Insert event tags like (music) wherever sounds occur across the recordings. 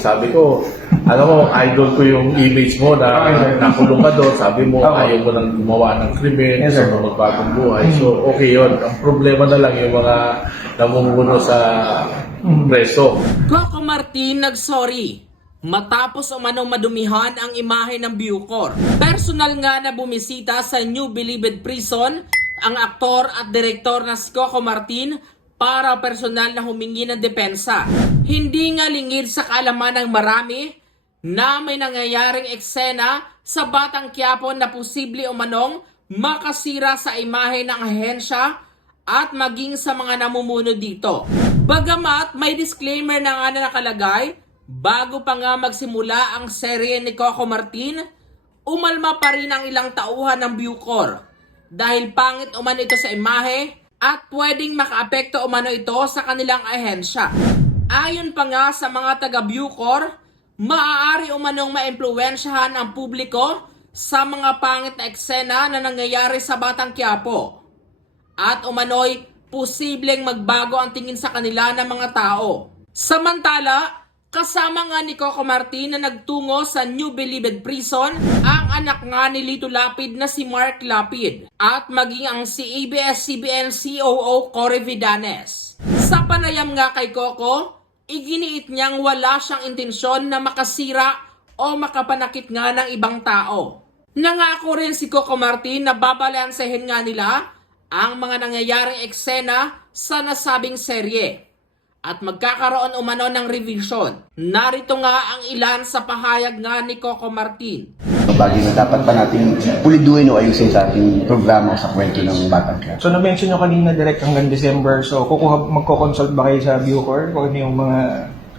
sabi ko, alam mo, idol ko yung image mo na Okay, sir. nakulong ka doon. Sabi mo, Okay. ayaw mo nang gumawa ng krimen, Yes, gusto sir. mo magbagong buhay. So, okay yun. Ang problema na lang yung mga namumuno sa preso. Coco Martin nagsorry matapos umanong madumihan ang imahe ng Bucor. Personal nga na bumisita sa New Bilibid Prison ang aktor at direktor na si Coco Martin para personal na humingi ng depensa. Hindi nga lingid sa kaalaman ng marami na may nangyayaring eksena sa Batang Quiapo na posible umanong makasira sa imahe ng ahensya at maging sa mga namumuno dito. Bagamat may disclaimer na nga na nakalagay, bago pa nga magsimula ang serye ni Coco Martin, umalma pa rin ang ilang tauhan ng Bucor dahil pangit umano ito sa imahe at pwedeng makaapekto umano ito sa kanilang ahensya. Ayon pa nga sa mga taga Bucor, maaari umanong maimpluwensyahan ang publiko sa mga pangit na eksena na nangyayari sa Batang Quiapo at umano'y posibleng magbago ang tingin sa kanila ng mga tao. Samantala, kasama nga ni Coco Martin na nagtungo sa New Bilibid Prison ang anak nga ni Lito Lapid na si Mark Lapid at maging ang si ABS-CBN COO Cory Vidanes. Sa panayam nga kay Coco, iginiit niyang wala siyang intensyon na makasira o makapanakit nga ng ibang tao. Nangako rin si Coco Martin na babalansehin nga nila ang mga nangyayaring eksena sa nasabing serye at magkakaroon umano ng revision. Narito nga ang ilan sa pahayag nga ni Coco Martin. Bagay na dapat pa natin puliduin o ayusin sa ating programa o sa kwento ng Batang. So na-mention nyo kanina direct hanggang December. So kukuha, magko-consult ba kayo sa Bucor kung ano yung mga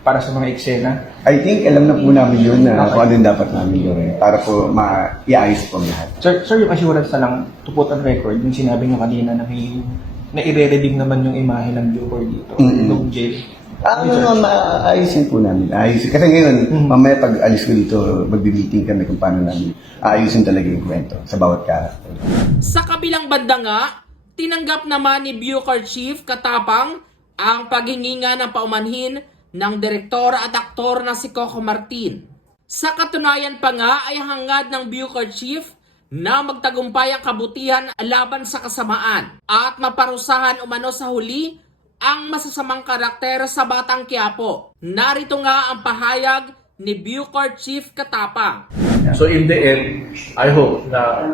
para sa mga eksena? I think alam na po namin yun na kung ano yung dapat namin gawin para po ma-iayos po ang lahat. Sir, sir, yung assurance na lang, to put on record, yung sinabi nyo kanina na may na i-redeem naman yung imahe ng Bucor dito, Mm-mm. yung jail. Ah, ano naman, maayusin po namin. Ayusin. Kasi ngayon, Mm. mamaya pag alis ko dito, magbi-meeting kami kung paano namin aayusin talaga yung kwento sa bawat character. Sa kabilang banda nga, tinanggap naman ni Bucor Chief Katapang ang paghingi nga ng paumanhin ng direktor at aktor na si Coco Martin. Sa katunayan pa nga ay hangad ng Bucor Chief na magtagumpay ang kabutihan laban sa kasamaan at maparusahan umano sa huli ang masasamang karakter sa Batang Quiapo. Narito nga ang pahayag ni Bucor Chief Katapang. So in the end, I hope na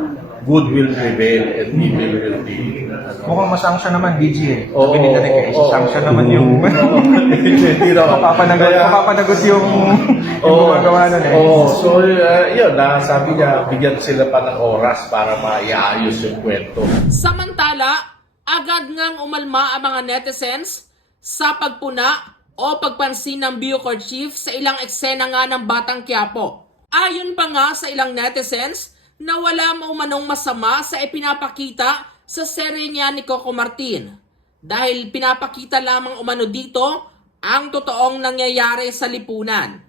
good will prevail and evil will be. Mukhang masanction naman, DG eh. Oo, Sabi nila rin eh, oo, sanction oo. naman yung... (laughs) Hindi naman. mapapanagot, Kaya- mapapanagot yung, (laughs) yung Oo. gumagawa nun eh. Oo. so uh, yun, na sabi niya, bigyan sila pa ng oras para maiayos yung kwento. Samantala, agad ngang umalma ang mga netizens sa pagpuna o pagpansin ng Bucor Chief sa ilang eksena nga ng Batang Quiapo. Ayon pa nga sa ilang netizens na wala maumanong masama sa ipinapakita sa serye niya ni Coco Martin dahil pinapakita lamang umano dito ang totoong nangyayari sa lipunan.